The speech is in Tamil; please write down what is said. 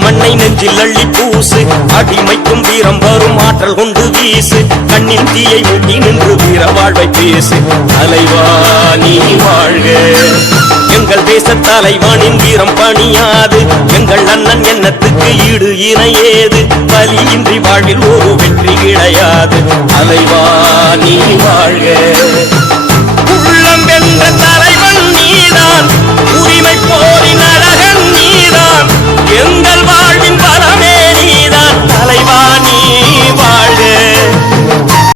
மண்ணை நெஞ்சில் அள்ளி பூசு அடிமைக்கும் வீரம் வரும் ஆற்றல் கொண்டு வீசு கண்ணின் தீயை மூட்டி நின்று வீர வாழ்வை பேசு தலைவா நீ வாழ்க எங்கள் தேச தலைவானின் வீரம் பணியாது எங்கள் அண்ணன் எண்ணத்துக்கு ஈடு இணையேது பலியின்றி வாழ்வில் ஒரு வெற்றி கிடையாது தலைவா நீ வாழ்க